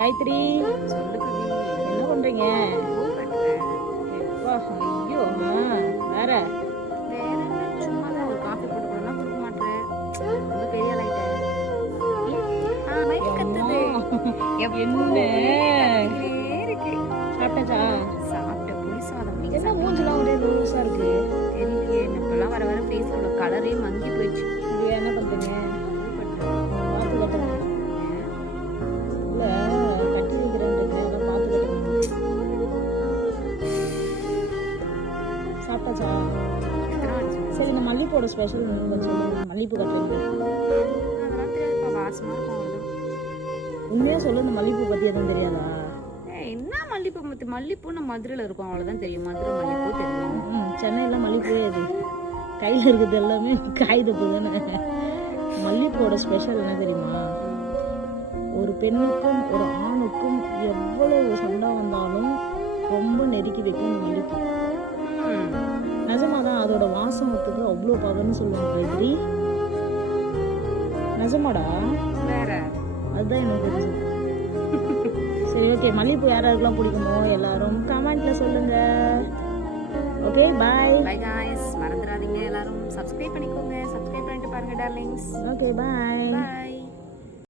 காயத்ரி, சொல்லு கவி. என்ன பண்றீங்க? பூ கட்டுறேன். எப்பா, ஐயோ வேற வேற என்ன, சும்மா தான். ஒரு காஃபி போட்டு கொடுனா கொடுக்க மாட்டேன். ரொம்ப பெரிய ஆளாயிட்டேன். மைக் கத்துது. என்ன கத்திக்கிட்டே இருக்கு. சாப்பிட்டாச்சா? சாப்பிட்ட புளி சாதம். நீங்க என்ன மூஞ்செல்லாம் ஒரே லூஸா இருக்கு? தெரியலையே, இப்பெல்லாம் வர வர ஃபேஸ்ல உள்ள கலரே மங்கி போயிடுச்சு. இது என்ன பண்றீங்க? பூ கட்டுறேன். பார்த்து கட்டுங்க. இல்ல கட்டி வைக்கிறேன், பார்த்து கட்டுங்க. சாப்பிட்டாச்சா? எத்தனை வாட்டி சொல்லுங்க? சரி, இந்த மல்லிப்பூட ஸ்பெஷல் கொஞ்சம் சொல்லுங்க. மல்லிப்பூ கட்டுறீங்க. அதெல்லாம் தெரியாதுப்பா, வாசமா இருக்கும் அவ்வளோதான். உண்மையா சொல்லு, இந்த மல்லிப்பூ பத்தி எதுவும் தெரியாதா? என்ன மல்லிப்பூ மத்தி? மல்லிப்பூ நம்ம மதுரையில் இருக்கும், அவ்வளோதான் தெரியும். மதுரை மல்லிப்பூ தெரியும். சென்னையில மல்லிப்பூவே இது கையில் இருக்குது எல்லாமே காகித பூ தானே. மல்லிப்பூவோட ஸ்பெஷல் என்ன தெரியுமா? ஒரு பெண்ணுக்கும் ஒரு ஆணுக்கும் எவ்வளவு சண்டை வந்தாலும் ரொம்ப நெருக்கி வைக்கும் இந்த மல்லிப்பூ. நிஜமாதான், அதோட வாசனத்துக்கு அவ்வளோ பவர்னு சொல்லுவாங்க காயத்ரி. நிஜமாடா, வேற அதுதான் எனக்கு தெரிஞ்சது. சரி, ஓகே. மல்லிப்பூ யாராருக்கெல்லாம் பிடிக்குமோ எல்லாரும் கமெண்ட்ல சொல்லுங்க. Okay, bye. Bye guys. மறந்துடாதீங்க, எல்லாரும் சப்ஸ்கிரைப் பண்ணிக்கோங்க. சப்ஸ்கிரைப் பண்ணிட்டு பாருங்க டார்லிங்ஸ். ஓகே, பாய். பாய்.